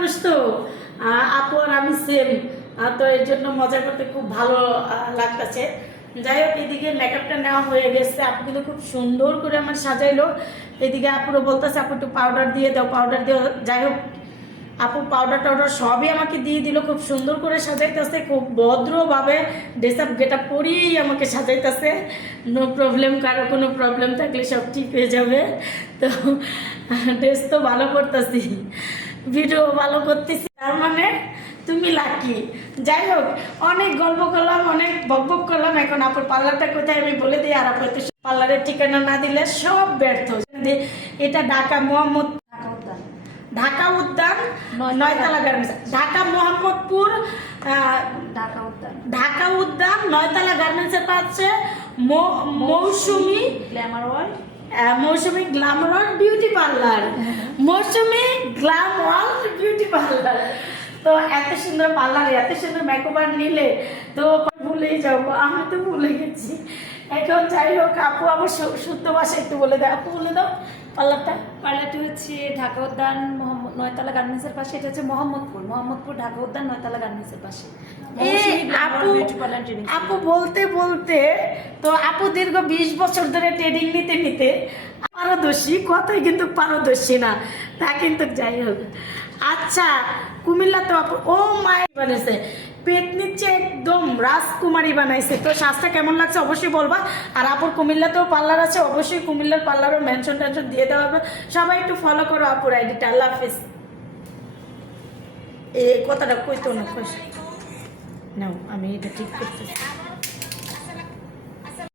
মানুষ তো আপু আর আমি সেম, তো এর জন্য মজা করতে খুব ভালো লাগতেছে। যাই হোক, এদিকে মেকআপটা নেওয়া হয়ে গেছে, আপু কিন্তু খুব সুন্দর করে আমার সাজাইলো। এদিকে আপুরও বলতেছে আপু একটু পাউডার দিয়ে দাও, পাউডার দিয়ে। যাই হোক, আপু পাউডার টাউডার সবই আমাকে দিয়ে দিল, খুব সুন্দর করে সাজাইতেছে, খুব ভদ্রভাবে ড্রেস আপ গেট আপ পরিয়েই আমাকে সাজাইতেছে। নো প্রবলেম, কারো কোনো প্রবলেম থাকলে সব ঠিক হয়ে যাবে। তো ড্রেস তো ভালো করতেছি, ভিডিও ভালো করতেছি, তার মানে তুমি লাকি। যাই হোক, অনেক গল্প করলাম, অনেক বকবক করলাম। এখন আপুর পার্লারটা কোথায় আমি বলে দিই, আর আপু পার্লারের ঠিকানা না দিলে সব ব্যর্থ। এটা ঢাকা ঢাকা উদ্যান, নয়তলা গার্মেন্টস, ঢাকা মোহাম্মদপুর, ঢাকা উদ্যান, নয়তলা গার্মেন্টসের পাশে মৌসুমী গ্ল্যামার ওয়ার্ল্ড বিউটি পার্লার, মৌসুমী গ্ল্যাম ওয়ার্ল্ড বিউটি পার্লার। তো এত সুন্দর পার্লার, এত সুন্দর মেকওভার নিলে তো ভুলেই যাবো, আমি তো ভুলে গেছি। এখন যাই হোক, আপু আমার শুদ্ধ ভাষা একটু বলে দাও, আপু বলে দাও পার্লারটি হচ্ছে ঢাকা উদ্যান নয়তলা গার্মেন্টসের পাশে। এটা হচ্ছে মোহাম্মদপুর ঢাকা উদ্যান নয়তলা গার্মেন্টসের পাশে। আপু বলতে বলতে তো আপু দীর্ঘ 20 বছর ধরে ট্রেডিং নিতে নিতে পারদর্শী, কথাই কিন্তু পারদর্শী না তা কিন্তু। যাই হোক, আচ্ছা কুমিল্লা তো আপু ও মাই বানাইছে, পেতনির চেয়ে একদম রাজকুমারী বানাইছে। তো শ্বাসটা কেমন লাগছে অবশ্যই বলবা। আর আপুর কুমিল্লাতেও পার্লার আছে, অবশ্যই কুমিল্লার পার্লারও মেনশন টেনশন দিয়ে দেওয়া হবে। সবাই একটু ফলো করো আপুর আইডিটা। আল্লাহ হাফিজ। এই কথাটা কইতো না, নাও আমি এটা ঠিক করতেছি।